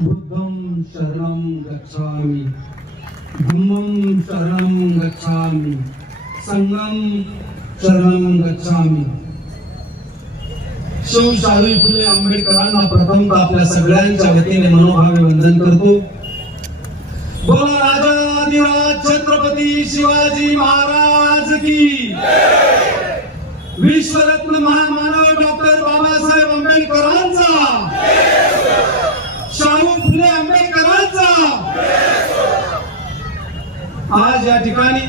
बुद्धं शरणं गच्छामि। धम्मं शरणं गच्छामि। संगम शरणं गच्छामि। शिवशाही फुले आंबेडकरांना प्रथम आपल्या सगळ्यांच्या वतीने मनोभावे वंदन करतो। बोला राजाधिराज छत्रपती शिवाजी महाराज की विश्वरत्न महामानव डॉक्टर बाबासाहेब आंबेडकरांचा शाहू फुले आंबेडकरांचा आज या ठिकाणी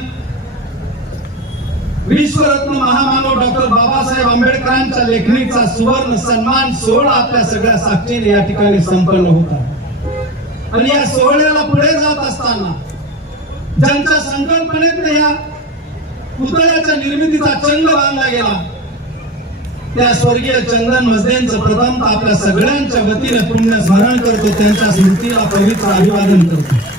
विश्वरत्न महामानव डॉक्टर बाबासाहेब आंबेडकरांच्या लेखणीचा सुवर्ण सन्मान सोहळा आपल्या सगळ्या साक्षीने या ठिकाणी संपन्न होता आणि या सोहळ्याला पुढे जात असताना ज्यांच्या संकल्पनेत या पुतळ्याच्या निर्मितीचा चंग बांधला गेला त्या स्वर्गीय चंदन मजदेंचं प्रथम आपल्या सगळ्यांच्या वतीने पुण्य स्मरण करतो त्यांच्या स्मृतीला पवित्र अभिवादन करतो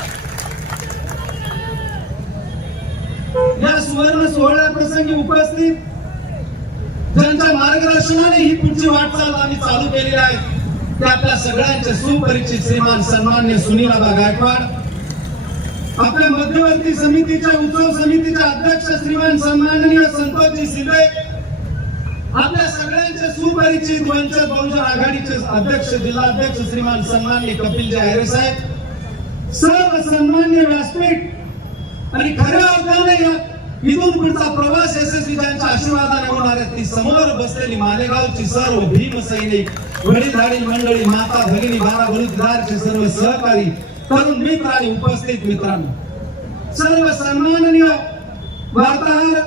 या सुवर्ण सोहळ्या प्रसंगी उपस्थित. ज्यांच्या मार्गदर्शनाने ही पुढची वाटचाल आम्ही चालू केलेली आहे. ते आपल्या सगळ्यांचे सुपरिचित श्रीमान सन्मान्य सुनीलाबा गायकवाड आपल्या मध्यवर्ती समितीच्या उत्सव समितीच्या अध्यक्ष श्रीमान सन्माननीय संतोषजी शिंदे आपल्या सगळ्यांचे सुपरिचित वंचित बहुजन आघाडीचे अध्यक्ष जिल्हाध्यक्ष श्रीमान सन्मान्य कपिलजी आयरे साहेब सर्व सन्मान्य व्यासपीठ आणि खऱ्या अर्थाने या इथून पुढचा प्रवास यशस्वी त्यांच्या आशीर्वादाने होणार आहे. ती समोर बसलेली मालेगावची सर्व भीम सैनिक वडीलधारी मंडळी माता भगिनी बारा बलुतदारचे सर्व सहकारी तरुण मित्र आणि उपस्थित मित्रांनो. सर्व सन्माननीय वार्ताहर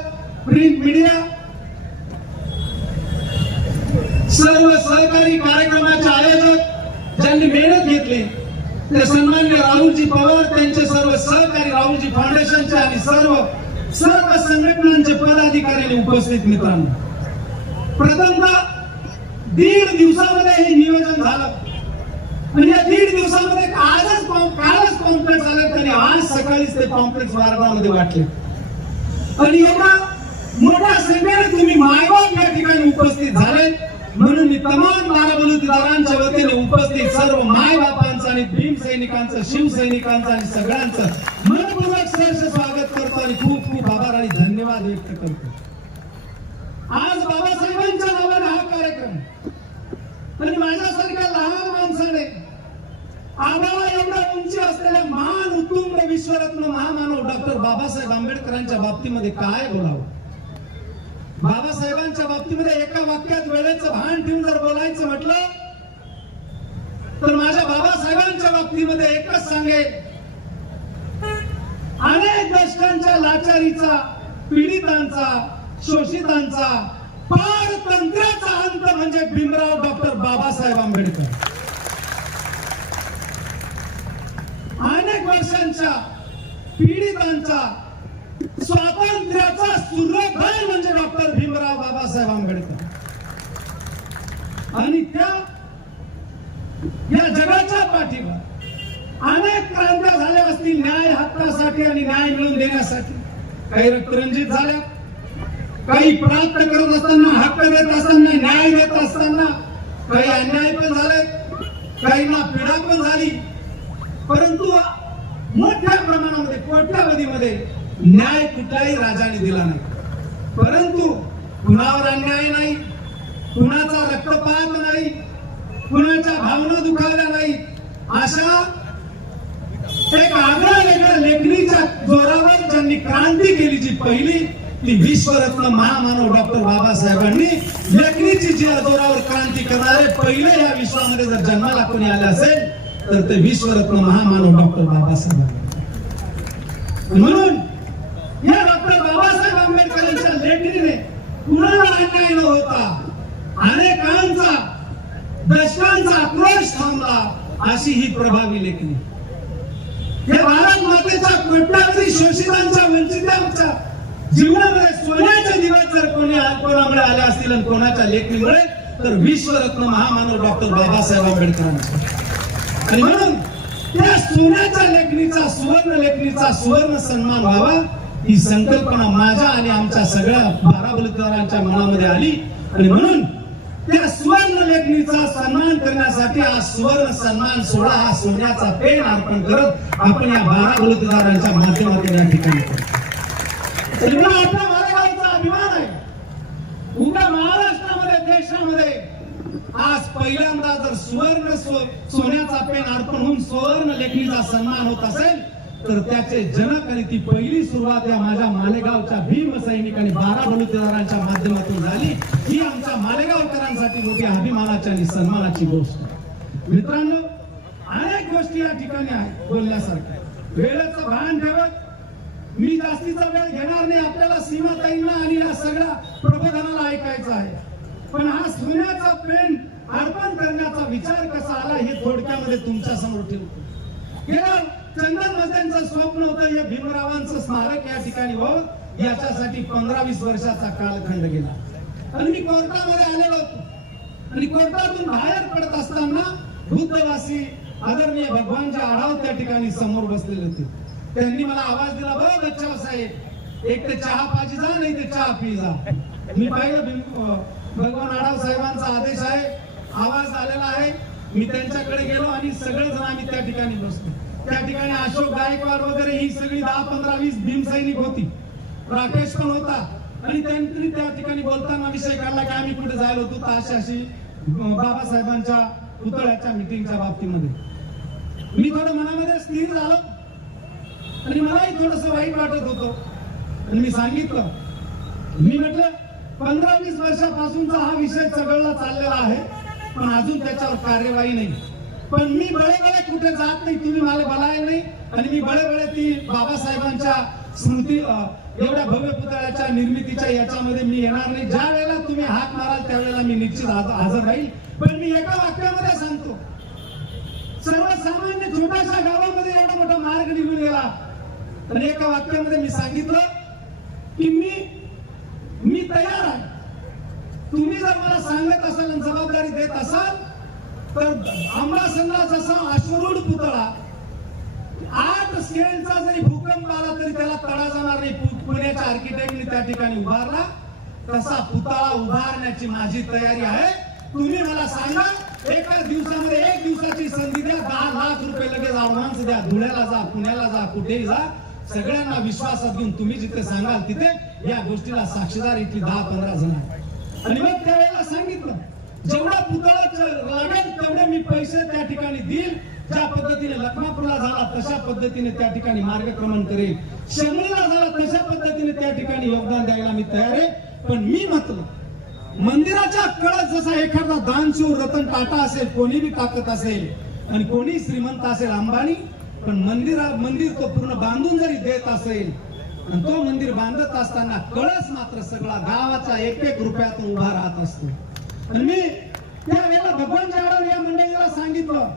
प्रिंट मीडिया सर्व सहकारी कार्यक्रमाचे आयोजक ज्यांनी मेहनत घेतली ते सन्मान्य राहुलजी पवार त्यांचे सर्व सहकारी राहुलजी फाउंडेशनचे आणि सर्व सर्व संघटनांचे पदाधिकारी उपस्थित मित्रांनो. प्रथमतः दीड दिवसामध्ये हे नियोजन झालं. आणि या दीड दिवसामध्ये आजच कालच कॉम्प्लेक्स आले त्यांनी आज सकाळीच ते कॉम्प्लेक्स वारगावमध्ये वाटले. आणि एवढा मोठ्या संख्येने तुम्ही मायबाप या ठिकाणी उपस्थित झाले. म्हणून मी तमाम बाराबलुतदारांच्या वतीने उपस्थित सर्व मायबापांचं आणि भीम सैनिकांचं शिवसैनिकांचं आणि सगळ्यांचं मनपूर्वक सहर्ष स्वागत करतो आणि खूप धन्यवाद व्यक्त करतो. आज बाबासाहेबांच्या नावाने हा कार्यक्रम. आणि माझ्यासारख्या लहान माणसाने आम्हाला एवढ्या उंची असलेल्या महान उत्तुंग विश्वरत्न महामानव डॉक्टर बाबासाहेब आंबेडकरांच्या बाबतीमध्ये काय बोलावं? बाबासाहेबांच्या बाबतीमध्ये एका वाक्यात वेळेचं भान ठेवून जर बोलायचं म्हटलं तर माझ्या बाबासाहेबांच्या बाबतीमध्ये एकच सांगेल अनेक दशकांच्या लाचारीचा पीडितांचा शोषितांचा पारतंत्र्याचा अंत म्हणजे भीमराव डॉक्टर बाबासाहेब आंबेडकर. अनेक वर्षांच्या पीडितांचा स्वातंत्र्याचा सूर्योदय म्हणजे डॉक्टर भीमराव बाबासाहेब आंबेडकर. आणि त्या या जगाच्या पाठीवर अनेक क्रांत्या झाल्या असतील न्याय हक्कासाठी आणि न्याय मिळवून देण्यासाठी. काही रक्तरंजित झाल्या काही प्राप्त करत असताना हक्क देत असताना न्याय देत असताना काही अन्याय पण झाले काहींना पीडा पण झाली. परंतु मोठ्या प्रमाणामध्ये कोट्यावधीमध्ये न्याय कुठल्याही राजाने दिला नाही. परंतु कुणावर अन्याय नाही कुणाचा रक्तपात नाही कुणाच्या भावना दुखावल्या नाही अशा क्रांती केली जी पहिली ती विश्वरत्न महामानव डॉक्टर बाबासाहेबांनी लेखणीची जी अदोरावर क्रांती करणारे पहिले या विश्वामध्ये जर जन्माला कोणी आले असेल तर ते विश्वरत्न महामानव डॉक्टर बाबासाहेब म्हणून या डॉक्टर बाबासाहेब आंबेडकर यांच्या लेखणीने कुणाला अन्याय न होता अनेकांचा दशकांचा आक्रोश थांबला अशी ही प्रभावी लेखणी. या भारत मातेच्या कोट्यावधी शोषितांच्या वंचितांच्या जीवनामध्ये सोन्याच्या दिवस जर कोणी कोणामुळे आले असतील आणि कोणाच्या लेखणीमुळे तर विश्वरत्न महामानव डॉक्टर बाबासाहेब आंबेडकरांचे आणि म्हणून त्या सोन्याच्या लेखणीचा सुवर्ण लेखणीचा सुवर्ण सन्मान व्हावा ही संकल्पना माझ्या आणि आमच्या सगळ्या बाराबलकरांच्या मनामध्ये आली. आणि म्हणून त्या सुवर्ण लेखणीचा सन्मान करण्यासाठी हा सुवर्ण सन्मान सोहळा हा सोन्याचा पेन अर्पण करत आपण या बारा बलुतेदारांच्या माध्यमातून या ठिकाणी आपल्या मालेगावचा अभिमान आहे. उद्या महाराष्ट्रामध्ये देशामध्ये आज पहिल्यांदा जर सुवर्ण सोन्याचा पेन अर्पण होऊन सुवर्ण लेखणीचा सन्मान होत असेल तर त्याचे जनक आणि ती पहिली सुरुवात या माझ्या मालेगावच्या भीम सैनिक आणि बारा बलुतेदारांच्या माध्यमातून झाली. ही आमच्या मालेगावकरांसाठी मोठी अभिमानाची आणि सन्मानाची गोष्ट. मित्रांनो अनेक गोष्टी या ठिकाणी आहेत बोलण्यासारख्या. वेळेचं भान ठेवत मी जास्तीचा वेळ घेणार नाही. आपल्याला सीमाताईंना आणि या सगळ्या प्रबोधनाला ऐकायचं आहे. पण हा सोन्याचा पेन अर्पण करण्याचा विचार कसा आला हे थोडक्यामध्ये तुमच्यासमोर ठेवतो चंदन मस्त्यांचं स्वप्न होतं हे भीमरावांचं स्मारक या ठिकाणी हो याच्यासाठी पंधरा वीस वर्षाचा कालखंड गेला. आणि मी कोर्टामध्ये आलेलो होतो. आणि कोर्टातून बाहेर पडत असताना बुद्धवासी आदरणीय भगवानचे आढाव त्या ठिकाणी समोर बसलेले होते. त्यांनी मला आवाज दिला बघ बच्चा साहेब एक ते चहा पाजी जा नाही ते चहा पी जा. मी पाहिलं भीम- भगवान आढाव साहेबांचा आदेश आहे. आवाज आलेला आहे. मी त्यांच्याकडे गेलो आणि सगळेजण आम्ही त्या ठिकाणी बसतो त्या ठिकाणी अशोक गायकवाड वगैरे ही सगळी दहा पंधरा वीस भीमसैनिक होती. राकेश पण होता. आणि त्यांनी त्या ठिकाणी बोलताना विषय काढला की आम्ही कुठे जायला होतो? तर अशी अशी बाबासाहेबांच्या पुतळ्याच्या मिटिंगच्या बाबतीमध्ये. मी थोडं मनामध्ये स्थिर झालो. आणि मलाही थोडस वाईट वाटत होतं. आणि मी सांगितलं. मी म्हटलं पंधरा वीस वर्षापासूनचा हा विषय चघळला चाललेला आहे पण अजून त्याच्यावर कार्यवाही नाही. पण मी बळे बळे कुठे जात नाही तुम्ही मला बोलायला नाही. आणि मी बळे बळे ती बाबासाहेबांच्या स्मृती एवढ्या भव्य पुतळ्याच्या निर्मितीच्या याच्यामध्ये मी येणार नाही. ज्या वेळेला तुम्ही हात माराल त्यावेळेला मी निश्चित हजर राहील. पण मी एका वाक्यामध्ये सांगतो सर्वसामान्य छोट्याशा गावामध्ये एवढा मोठा मार्ग निघून गेला. आणि एका वाक्यामध्ये मी सांगितलं की मी मी तयार आहे. तुम्ही जर मला सांगत असाल आणि जबाबदारी देत असाल तर आंबासनला जसा अश्वरूढ पुतळा आठ स्केलचा जरी भूकंप आला तरी त्याला तडा जाणार नाही. पुण्याच्या आर्किटेक्टने त्या ठिकाणी उभारला. तसा पुतळा उभारण्याची माझी तयारी आहे. तुम्ही मला सांगा एका दिवसामध्ये एक दिवसाची संधी द्या. दहा लाख रुपये लगेच आव्हान द्या. धुळ्याला जा पुण्याला जा कुठेही जा. सगळ्यांना विश्वासात घेऊन तुम्ही जिथे सांगाल तिथे या गोष्टीला साक्षीदार इथली दहा पंधरा जण आणि मग त्यावेळेला सांगितलं जेवढा पुतळा लागेल तेवढे मी पैसे त्या ठिकाणी देईल. ज्या पद्धतीने लखमापूरला झाला तशा पद्धतीने त्या ठिकाणी मार्गक्रमण करेल. शमरीला झाला तशा पद्धतीने त्या ठिकाणी योगदान द्यायला मी तयार आहे. पण मी म्हटलं मंदिराच्या कळत जसा एखादा दानशूर रतन टाटा असेल कोणी बी टाकत असेल आणि कोणी श्रीमंत असेल अंबानी पण मंदिरा मंदिर तो पूर्ण बांधून जरी देत असेल आणि तो मंदिर बांधत असताना कळस मात्र सगळा गावाचा एक एक रुपयातून उभा राहत असतो. आणि मी त्यावेळेला भगवान जाधव या मंडळीला सांगितलं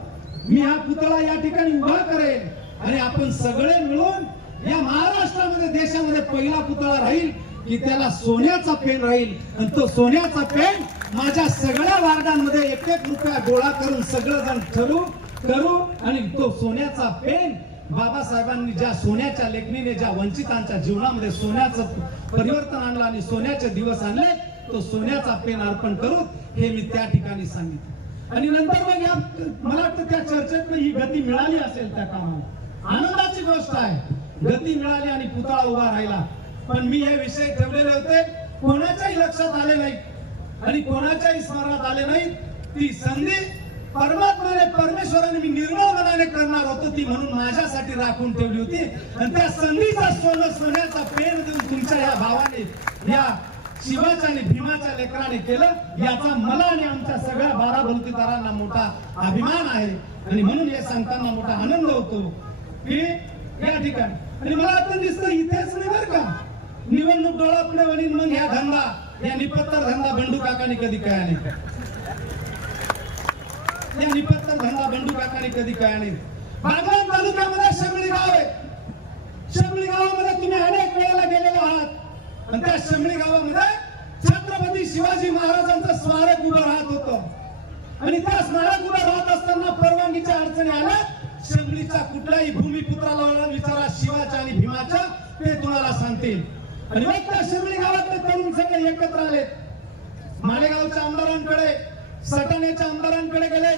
मी हा पुतळा या ठिकाणी उभा करेल आणि आपण सगळे मिळून या महाराष्ट्रामध्ये देशामध्ये पहिला पुतळा राहील की त्याला सोन्याचा पेन राहील. आणि तो सोन्याचा पेन माझ्या सगळ्या वार्डांमध्ये एक एक रुपया गोळा करून सगळेजण ठरू करू आणि तो सोन्याचा पेन बाबासाहेबांनी ज्या सोन्याच्या लेखणीने ज्या वंचितांच्या जीवनामध्ये सोन्याचं परिवर्तन आणलं आणि सोन्याचे दिवस आणले तो सोन्याचा पेन अर्पण करू हे मी त्या ठिकाणी सांगितलं. आणि नंतर मग या मला वाटतं त्या चर्चेत ही गती मिळाली असेल त्या कामाला. आनंदाची गोष्ट आहे. गती मिळाली आणि पुतळा उभा राहिला. पण मी हे विषय ठेवलेले होते कोणाच्याही लक्षात आले नाही. आणि कोणाच्याही स्मरणात आले नाही ती संधी परमात्माने परमेश्वराने मी निर्मळ मनाने करणार होतो ती म्हणून माझ्यासाठी राखून ठेवली होती. आणि त्या संधीचा सोनं सोन्याचा पेन देऊन तुमच्या या भावाने या शिवाच्या आणि भीमाच्या लेकराने केलं याचा मला आणि आमच्या सगळ्या बारा बलुतेदारांना मोठा अभिमान आहे. आणि म्हणून हे सांगताना मोठा आनंद होतो की या ठिकाणी. आणि मला आता दिसतं इथेच नाही बरं का. निवडणूक डोळा पुढे वळीन मग ह्या धंदा या निपत्तर धंदा बंडू काकाने कधी काय नाही या निपत्तर धंदा बंडू काकाने कधी काय नाही बागलाण तालुक्यामध्ये शमळी गाव आहे शमळी गावामध्ये तुम्ही अनेक वेळेला गेलेले आहात आणि त्या शमळी गावामध्ये छत्रपती शिवाजी महाराजांचं स्मारक उभं राहत होत. आणि त्या स्मारक उभं राहत असताना परवानगीच्या अडचणी आल्या. शमळीच्या कुठल्याही भूमिपुत्राला विचारा शिवाच्या आणि भीमाच्या ते तुम्हाला सांगतील. आणि मग त्या शमळी गावातले तरुण सगळे एकत्र आले. मालेगावच्या आमदारांकडे सटाण्याच्या आमदारांकडे गेले.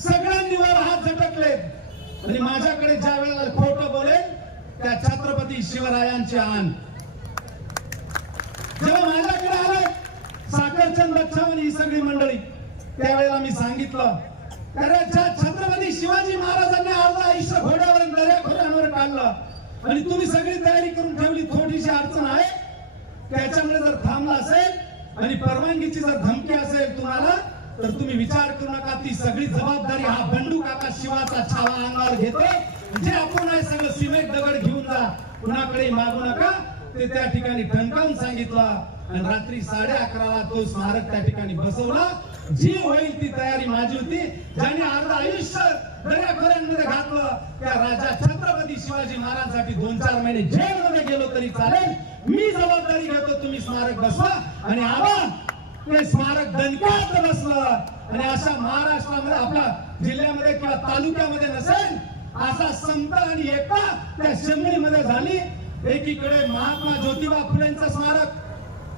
सगळ्यांनी वर हात झटकले. आणि माझ्याकडे ज्या वेळेला खोट बोले त्या छत्रपती शिवरायांचे आण जेव्हा माझ्याकडे आले साखरचंद बच्चावन ही सगळी मंडळी. त्यावेळेला मी सांगितलं अरे छत्रपती शिवाजी महाराजांनी अर्ध आयुष्य घोड्यावर दर्या खोऱ्यांवर काढलं. आणि तुम्ही सगळी तयारी करून ठेवली थोडीशी अडचण आहे. त्याच्यामुळे जर थांबला असेल आणि परवानगीची जर धमकी असेल तुम्हाला तर तुम्ही विचार करू नका. ती सगळी जबाबदारी हा बंडू काका शिवाचा छावा अंगावर घेतो. जे आपण आहे सगळं सिमेंट दगड घेऊन जा. कुणाकडे मागू नका. ते त्या ठिकाणी ठणकावून सांगितलं. आणि रात्री साडे अकराला तो स्मारक त्या ठिकाणी बसवला. जी होईल ती तयारी माझी होती. ज्याने अर्ध आयुष्य दर्याखोऱ्यांमध्ये घातलं त्या राजा छत्रपती शिवाजी महाराजांसाठी दोन चार महिने जेलमध्ये गेलो तरी चालेल. मी जबाबदारी घेतो तुम्ही स्मारक बसवा. आणि आवा ते स्मारक दणक्यात बसलं. आणि अशा महाराष्ट्रामध्ये आपल्या जिल्ह्यामध्ये किंवा तालुक्यामध्ये नसेल असा संत आणि एकता त्या शेमणीमध्ये झाली. एकीकडे महात्मा ज्योतिबा फुलेंचं स्मारक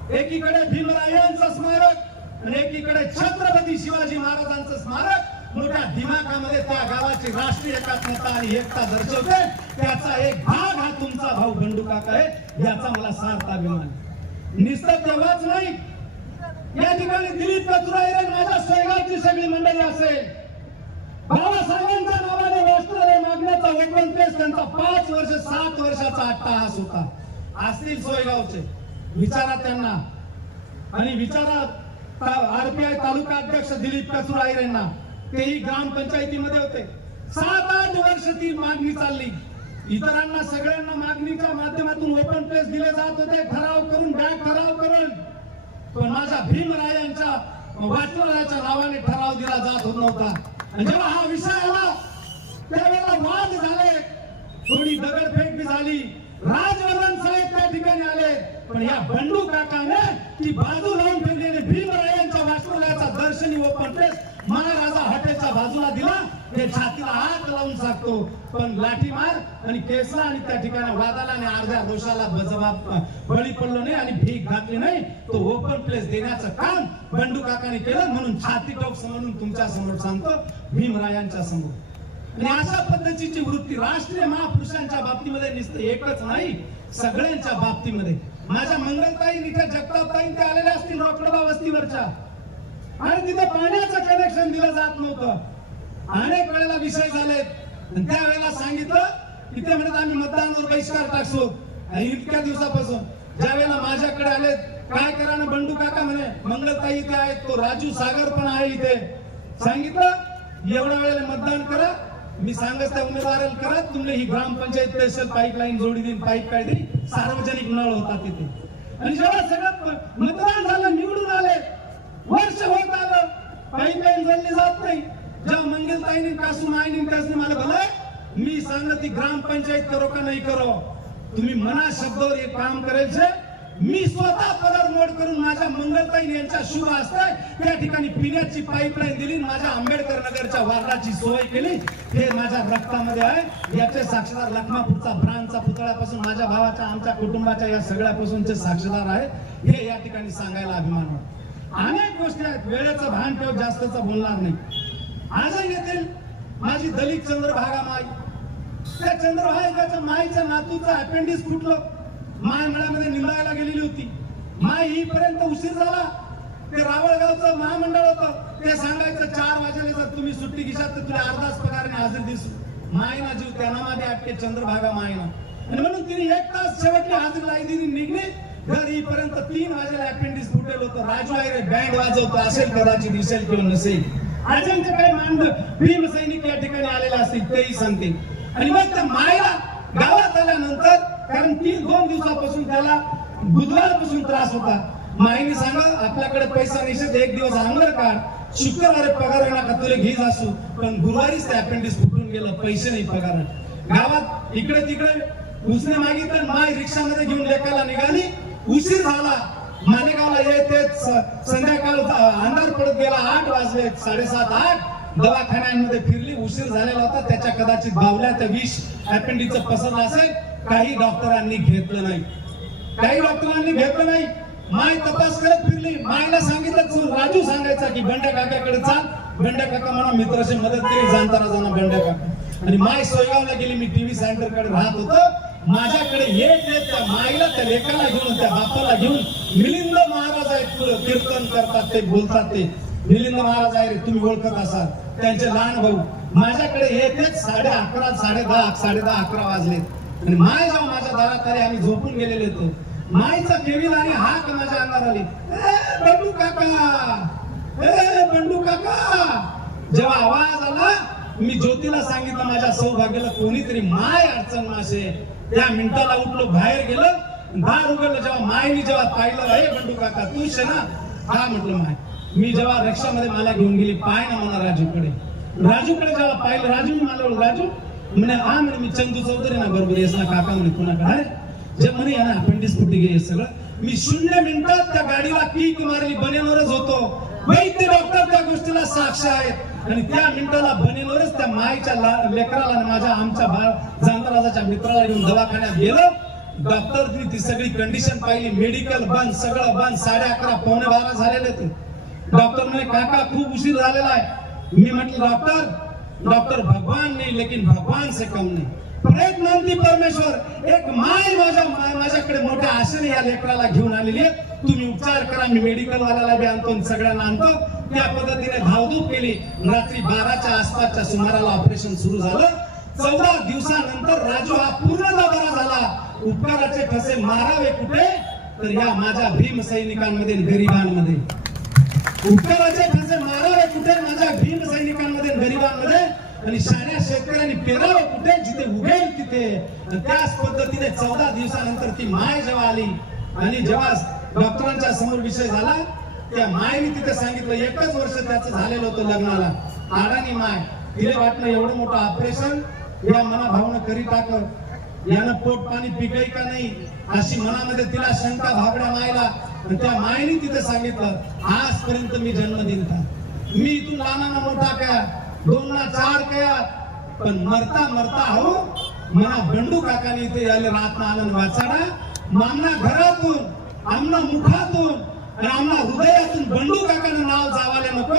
एकीकडे भीमरायांचं स्मारक आणि एकीकडे छत्रपती शिवाजी महाराजांचं स्मारक. मोठ्या दिमाकामध्ये त्या गावाची राष्ट्रीय एकात्मता आणि एकता दर्शवते. त्याचा एक भाग हा तुमचा भाऊ बंडू काका आहे. याचा मला सार्थ अभिमान आहे. तेव्हाच नाही. या ठिकाणी दिलीप कचुरायरे माझ्या सहगावची सगळी मंडळी असेल. बाबासाहेबांच्या नावाने वस्त्र मागण्याचा ओपन पेस त्यांचा पाच वर्ष सात वर्षाचा अट्टाहास होता. असतील सोयगावचे. विचारा त्यांना. आणि विचारा आरपीआय तालुका अध्यक्ष दिलीप कचुरायरेंना तेही ग्रामपंचायतीमध्ये होते. सात आठ वर्ष ती मागणी चालली. इतरांना सगळ्यांना मागणीच्या माध्यमातून ओपन प्लेस दिले जात होते. ठराव करून बॅग ठराव करून. पण माझ्या भीमरायांच्या वाचनालयाच्या नावाने ठराव दिला जात होत नव्हता. जेव्हा हा विषय आला त्यावेळेला वाद झाले. थोडी दगडफेक बी झाली. राजवर्धन साहेब त्या ठिकाणी आले. पण या बंडू काकाने ती बाजू लावून ठेवलेली भीमरायांच्या वास्तुल्याचा दर्शनी ओपन प्लेस महाराजा हॉटेलच्या बाजूला दिला. ते छातीला हात लावून सांगतो पण लाठी मार आणि केसला आणि त्या ठिकाणी वादाला आणि अर्ध्या दोषाला बजबाब बळी पडलो नाही आणि भीक घातली नाही. तो ओपन प्लेस देण्याचं काम बंडू काकाने केलं. म्हणून छाती टोक समोरून तुमच्यासमोर सांगतो. भीमरायांच्या समोर. आणि अशा पद्धतीची वृत्ती राष्ट्रीय महापुरुषांच्या बाबतीमध्ये दिसते एकच नाही सगळ्यांच्या बाबतीमध्ये. माझ्या मंगलताई इथे जगतापताई ते आलेल्या असतील रोकडबा वस्तीवरच्या. आणि तिथे पाण्याचं कनेक्शन दिलं जात नव्हतं. अनेक वेळेला विषय झालेत. त्यावेळेला सांगितलं तिथे म्हणत आम्ही मतदानावर बहिष्कार टाकतो. इतक्या दिवसापासून ज्या वेळेला माझ्याकडे आले काय करा ना बंडू काका म्हणे मंगलताई इथे आहेत तो राजू सागर पण आहे इथे. सांगितलं एवढ्या वेळेला मतदान करा मी सांगत त्या उमेदवाराला करत तुम्ही ही ग्रामपंचायत स्पेशल पाईपलाईन जोडी देईन पाईप काय देईन सार्वजनिक नळ होता तिथे. आणि जेव्हा सगळं मतदान झालं निवडून आले वर्ष होत आलं पाईपलाईन जोडली जात नाही. जेव्हा मंगलताईने कासून आईने त्यासने मला भलं मी सांगत ती ग्रामपंचायत करो का नाही करो? तुम्ही मना शब्दावर एक काम करायचे मी स्वतः पदर नोट करून माझ्या मंगलताई यांच्या शुभ असताय त्या ठिकाणी पिण्याची पाईपलाईन दिली माझ्या आंबेडकर नगरच्या वार्डाची सोय केली. हे माझ्या रक्तामध्ये आहे. याचे साक्षीदार लखमापूरचा ब्रांचचा पुतळ्यापासून माझ्या भावाच्या आमच्या कुटुंबाच्या या सगळ्यापासूनचे साक्षीदार आहेत हे या ठिकाणी सांगायला अभिमान वाटतो. अनेक गोष्टी आहेत. वेळेचं भान ठेव जास्तच बोलणार नाही. आजही येथील माझी दलित चंद्रभागा माई. त्या चंद्रभागाच्या माईच्या नातूचं अपेंडिक्स फुटलं. माय मळ्यामध्ये निंदायला गेलेली होती. माय येईपर्यंत उशीर झाला. ते रावळगावचं महामंडळ होतं. ते सांगायचं चार वाजेला जर तुम्ही सुट्टी घेशात तर तुला अर्धाच पगाराने हजर दिसू. मायना जीव त्यांना मध्ये अटके चंद्रभागा मायना. आणि म्हणून तिने एक तास शेवटली हजर लाई दिली निघणे घर पर्यंत तीन वाजेला अपेंडिक्स फुटेल होतं. राजू आहे बँड वाजवतो असेल कदाचित दिसेल किंवा नसेल. अजूनचे काही मांड भीम सैनिक या ठिकाणी आलेला असतील तेही सांगते आणि मग त्या मायला गावात आल्यानंतर कारण तीन दोन दिवसापासून त्याला बुधवारपासून त्रास होता. माईने सांगा आपल्याकडे पैसा निषेध एक दिवस अंगर काढ. शुक्रवारी पगार नका तुला घेज असू पण गुरुवारीच ते अपेंडिक्स फुटून गेलं पैसे नाही पगार. गावात इकडे तिकडे उसने मागितलं माय रिक्षामध्ये घेऊन लेकाला निघाली. उशीर झाला. मालेगावला येते संध्याकाळ अंधार पडत गेला आठ वाजले साडेसात आठ. दवाखान्यांमध्ये फिरली उशीर झालेला होता. त्याच्या कदाचित भावल्या त्या विष अपेंडिकचं पसरलं असेल. काही डॉक्टरांनी घेतलं नाही. काही डॉक्टरांनी घेतलं नाही. माय तपास करत फिरली. मायला सांगितलं राजू सांगायचा की बंड्या काकाकडे चाल. बंड्या काका म्हणा मित्राशी मदत केली जाणताना जाणा बंड्या काका. आणि माय सोयगावला गेली मी टीव्ही सेंटरकडे राहत होतो. माझ्याकडे येत येत त्या माईला त्या लेखाला घेऊन त्या बापाला घेऊन मिलिंद महाराज आहेत कीर्तन करतात ते बोलतात ते. मिलिंद महाराज आहे रे तुम्ही ओळखत असाल. त्यांचे लहान भाऊ माझ्याकडे येतेच साडे अकरा साडे दहा साडे दहा अकरा वाजलेत. आणि माय जेव्हा माझ्या दारात आले आम्ही झोपून गेलेले होतो. मायचा केविल आणि हाक माझ्या अंगावर आली. बंडू काका! ए बंडू काका! जेव्हा आवाज आला मी ज्योतीला सांगितलं माझ्या सौभाग्याला कोणीतरी माय अडचण मासे. त्या मिनिटाला उठलो बाहेर गेलो दार उघडलं. जेव्हा मायनी जेव्हा पाहिलं हे बंडू काका तू शे ना. हा म्हटलं माय. मी जेव्हा रिक्षामध्ये मला घेऊन गेली पाय ना मला राजूकडे. राजूकडे जेव्हा पाहिलं राजू मी मला राजू म्हणे हा म्हणे मी चंदू चौधरी ना बरोबर येस ना काका म्हणे कुणाकडे अरे जे म्हणे या ना अपेंडिक्स फुटी घे सगळं मी शून्य मिनिटात त्या गाडीला किक मारली बनेवरच होतो वैद्य डॉक्टर त्या गोष्टीला साक्ष आहेत आणि त्या मिनिटाला बनेवरच त्या माईच्या ला- लेकराला माझ्या आमच्या बाळ जांतराजाच्या मित्राला घेऊन दवाखान्यात गेलो डॉक्टरनी ती सगळी कंडिशन पाहिली मेडिकल बंद सगळं बंद साडे अकरा पावणे बारा झालेले ते डॉक्टर म्हणे काका खूप उशीर झालेला आहे मी म्हटलं डॉक्टर डॉक्टर भगवान नाही लेकिन भगवान से कम नाही। प्रयत्नांती परमेश्वर एक माय माझ्या माझ्याकडे मोठ्या आशेने या लेकराला घेऊन आलेली आहे तुम्ही उपचार करा मी मेडिकल वाल्याला बी आणतो सगळ्यांना आणतो. त्या पद्धतीने धावधूप केली. रात्री बाराच्या आसपासच्या सुमाराला ऑपरेशन सुरू झालं. चौदा दिवसानंतर राजू हा पूर्णतः बरा झाला. उपकाराचे ठसे मारावे कुठे? तर या माझ्या भीम सैनिकांमध्ये गरिबांमध्ये. उपकाराचे ठसे मारावे कुठे? माझ्या भीम सैनिकांमध्ये. गरिबांमध्ये आणि शाण्या शेतकऱ्यांनी पेरावं कुठे? जिथे उभेल तिथे. त्याच पद्धतीने चौदा दिवसानंतर ती माय जेव्हा आली आणि जेव्हा डॉक्टरांच्या समोर विषय झाला त्या मायने तिथे सांगितलं एकच वर्ष त्याचं झालेलं होतं लग्नाला. आडानी माय तिला वाटलं एवढं मोठं ऑपरेशन या मनाभावनं करी टाकत यानं पोट पाणी पिकई का नाही? अशी मनामध्ये तिला शंका भाबड्या मायला. त्या मायने तिथे सांगितलं आजपर्यंत मी जन्म दिलता मी इथून लहानांना मोठा काय दोनला चार कया पण मरता मरता हो मना बंडू काकाने इथे याले रात आनंद वाचाडा. मामना घरातून आमना मुखातून आणि आमना हृदयातून बंडू काकानं नाव जावाले नको.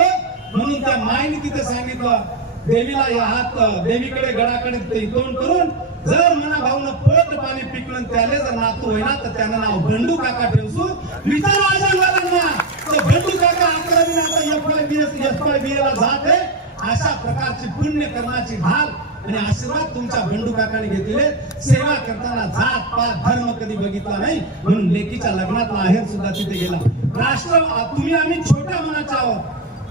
म्हणून त्या मायने तिथे सांगितलं देवीला या हात देवीकडे गडाकडे ते तोंड करून जर मना भाऊन पोट पाणी पिकलं त्याले जर नातू होईना तर त्यानं नाव बंडू काका ठेवसू. विचार आजंगारांना तो बंडू काका अकरावी आता F Y B S F Y B जात आहे. अशा प्रकारची पुण्य कर्माची ढाल आणि आशीर्वाद तुमच्या बंडू काकाने घेतलेले सेवा करताना जात पात धर्म कधी बघितला नाही? म्हणून लेकीच्या लग्नातला आहेर सुद्धा तिथे गेला. राष्ट्र तुम्ही आम्ही छोट्या मनाचे आहोत.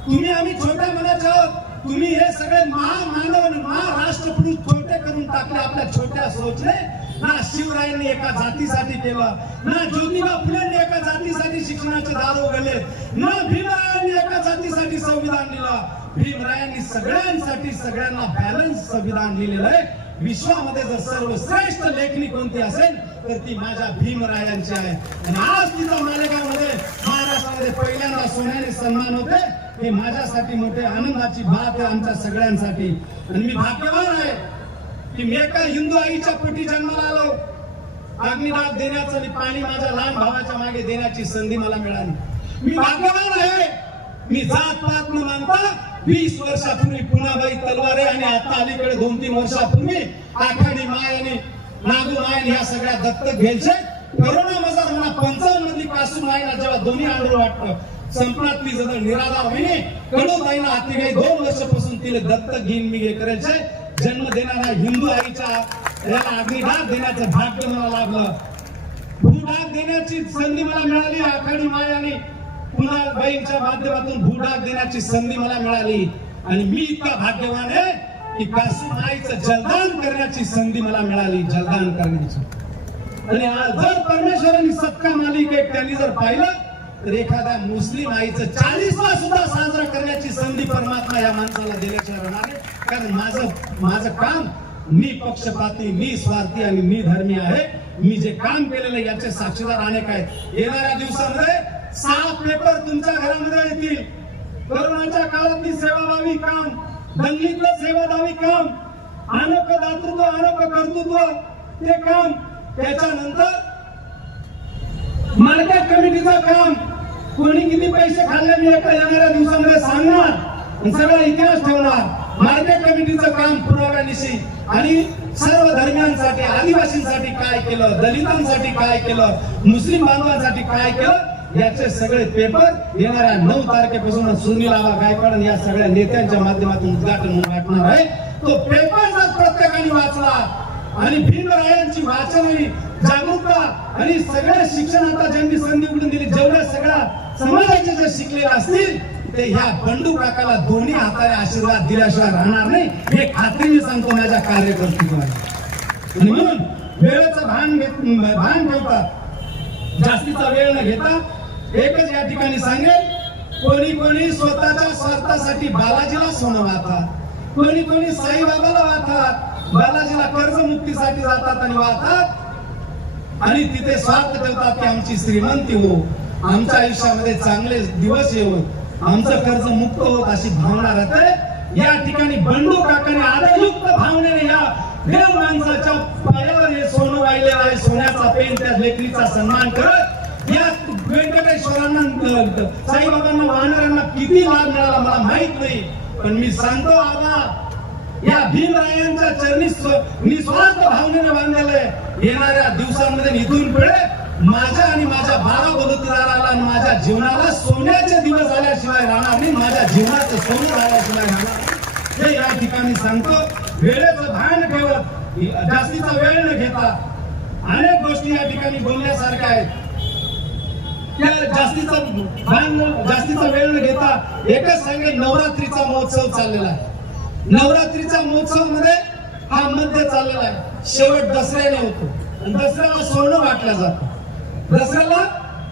तुम्ही आम्ही छोट्या मनाचे आहोत. तुम्ही हे सगळे महामानव आणि महाराष्ट्र पुरुष छोटे करून टाकले आपल्या छोट्या सोचले ना शिवरायांनी एका जातीसाठी केलं. ना ज्योतिबा फुलेंनी एका जातीसाठी शिक्षणाचे दार उघडले. ना भीमरायांनी एका जातीसाठी संविधान दिलं. भीमरायांनी सगळ्यांसाठी सगळ्यांना बॅलन्स संविधान लिहिलेलं आहे. विश्वामध्ये जर सर्वश्रेष्ठ लेखणी कोणती असेल तर ती माझ्या भीमरायांची आहे. आणि आज तिचा मालेगावमध्ये महाराष्ट्रामध्ये पहिल्यांदा सोन्याने सन्मान होते हे माझ्यासाठी मोठे आनंदाची बात आहे आमच्या सगळ्यांसाठी. आणि मी भाग्यवान आहे की मी एका हिंदू आईच्या पोटी जन्माला आलो. अग्निदाब देण्याचं आणि पाणी माझ्या लहान भावाच्या मागे देण्याची संधी मला मिळाली. मी भाग्यवान आहे. मी जात पात न मानता वीस वर्षापूर्वी पुनाबाई तलवारे आणि आता अलीकडे दोन तीन वर्षापूर्वी आखाडी माय आणि नागू माय ह्या सगळ्या दत्तक घ्यायचे. करोना मजार म्हणा पंचावन्न मधली पासून मायना जेव्हा दोन्ही आंडर वाटत संपणातली जर निराधार होईने कडू ताईना हाती गाई दोन वर्षापासून तिला दत्तक घेईन मी हे करायचे. जन्म देणाऱ्या हिंदू आईच्या याला अग्निदान देण्याचं भाग्य मला लाभलं भूभाग देण्याची संधी मला मिळाली आखाडी माय आणि पुन्हा माध्यमातून भूडाग देण्याची संधी मला मिळाली. आणि मी इतका भाग्यवान आहे की कासूमाईचं जलदान करण्याची संधी मला मिळाली. जलदान करण्याची. आणि जर परमेश्वरांनी सत्का मालिक एक त्यांनी जर पाहिलं तर एखाद्या मुस्लिम आईचं चाळीसवा सुद्धा साजरा करण्याची संधी परमात्मा या माणसाला दिल्याशिवाय राहणार आहे कारण माझं माझं काम मी पक्षपाती मी स्वार्थी आणि मी धर्मी आहे. मी जे काम केलेलं याचे साक्षीदार अनेक आहेत. येणाऱ्या दिवसामध्ये सहा पेपर तुमच्या घरामध्ये येतील. करोनाच्या काळातली सेवाभावी काम दंगलीतलं सेवाभावी काम अनोख दातृत्व अनोख कर्तृत्व ते काम त्याच्यानंतर मार्केट कमिटीचं काम. कोणी किती पैसे खाल्ले मी एका येणाऱ्या दिवसामध्ये सांगणार? सगळा इतिहास ठेवणार. मार्केट कमिटीचं काम पुरवण्यानिशी आणि सर्व धर्मियांसाठी आदिवासींसाठी काय केलं दलितांसाठी काय केलं मुस्लिम बांधवांसाठी काय केलं याचे सगळे पेपर येणाऱ्या नऊ तारखेपासून सुनील आबा गायकवाड या सगळ्या नेत्यांच्या माध्यमातून उद्घाटन वाटणार आहे. तो पेपर जर प्रत्येकाने वाचला आणि भीमरायांची वाचन जागरूकता आणि सगळ्या शिक्षण आता ज्यांनी संधी उघडून दिली जेवढ्या सगळ्या समाजाचे जर शिकलेले असतील ते ह्या बंडू काकाला दोन्ही हाताने आशीर्वाद दिल्याशिवाय राहणार नाही. हे खात्रीने सांगतो माझ्या कार्यकर्त्याला आणि म्हणून वेळेचं भान घेत भान ठेवतात. जास्तीचा वेळ न घेता एकच या ठिकाणी सांगेल कोणी कोणी स्वतःच्या स्वार्थासाठी बालाजीला सोनं वाहतात कोणी कोणी साईबाबाला वाहतात बालाजीला कर्जमुक्तीसाठी जातात आणि वाहतात. आणि तिथे स्वार्थ ठेवतात की आमची श्रीमंती हो आमच्या आयुष्यामध्ये चांगले दिवस येऊ आमचं कर्ज मुक्त होत अशी भावना राहते. या ठिकाणी बंडू काकाने आदरयुक्त भावनेने या देव माणसाच्या पायावर हे सोनं वाहिलेलं आहे. सोन्याचा पेन त्या लेकरीचा सन्मान करत या व्यंकटेश्वरांना अं, साईबाबांना वाहणाऱ्यांना किती लाभ मिळाला मला माहीत नाही. पण मी सांगतो आबा या भीमरायांच्या चरणी निस्वार्थ भावनेने बांधलेलं आहे. येणाऱ्या दिवसांमध्ये इथून पुढे माझ्या आणि माझ्या बारा बलुतेदाराला आणि माझ्या जीवनाला सोन्याचे दिवस आल्याशिवाय राहणार नाही. माझ्या जीवनाचं सोनं झाल्याशिवाय राहणार हे या ठिकाणी सांगतो. वेळेचं भान ठेवत जास्तीचा वेळ न घेता अनेक गोष्टी या ठिकाणी बोलण्यासारख्या आहेत. त्या जास्तीचा भान जास्तीचा वेळ न घेता एकच सांगेल नवरात्रीचा महोत्सव चाललेला आहे. नवरात्रीचा महोत्सवमध्ये हा मध्य चाललेला आहे. शेवट दसऱ्याने होतो. आणि दसऱ्याला सोनं वाटलं जातं. दसऱ्याला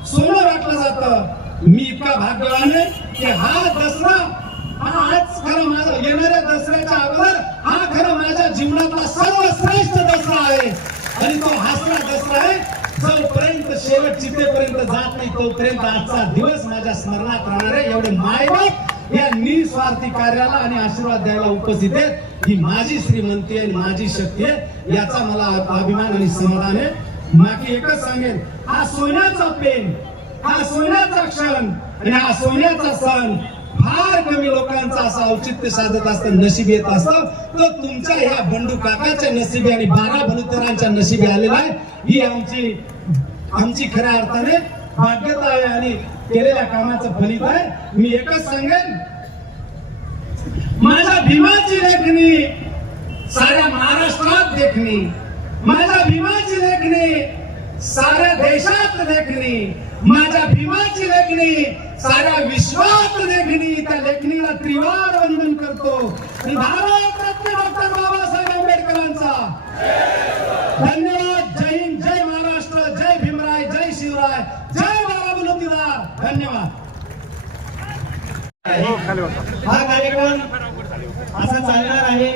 सोनं वाटलं जातं. मी इतका भाग्यवान आहे की हा दसरा हा आज खरं माझा येणाऱ्या दसऱ्याच्या अगोदर हा खरं माझ्या जीवनातला सर्वश्रेष्ठ दसरा आहे. आणि तो हासरा दसरा आहे. जोपर्यंत शेवट चितेपर्यंत जात नाही तोपर्यंत आजचा दिवस माझ्या स्मरणात राहणार आहे. एवढे मायबाप या निस्वार्थी कार्याला आणि आशीर्वाद द्यायला उपस्थित आहेत. ही माझी श्रीमंती आहे माझी शक्ती आहे. याचा मला अभिमान आणि समाधान आहे. बाकी एकच सांगेन हा सोन्याचा पेन हा सोन्याचा क्षण आणि हा सोन्याचा सण फार कमी लोकांचा असं औचित्य साधत असतं नशीब येत असतं. तर तुमच्या ह्या बंडू काकाच्या नशिबी आणि बारा बलुतरांच्या नशिबी आलेला आहे ही आमची आमची खऱ्या अर्थाने भाग्यता आहे आणि केलेल्या कामाचं फलित आहे. मी एकच सांगेन माझ्या भीमाची लेखणी साऱ्या महाराष्ट्रात देखणी. माझ्या भीमाची लेखणी साऱ्या देशात देखणी. माझ्या भीमाची लेखणी साऱ्या विश्वात देखणी त्या लेखणीला त्रिवार वंदन करतो. आणि भारत रत्न डॉक्टर बाबासाहेब आंबेडकरांचा. धन्यवाद. जय हिंद जय महाराष्ट्र जय भीमराय जय शिवराय जय बाराबुलतीदार धन्यवाद. हा कार्यक्रम असा चालणार आहे.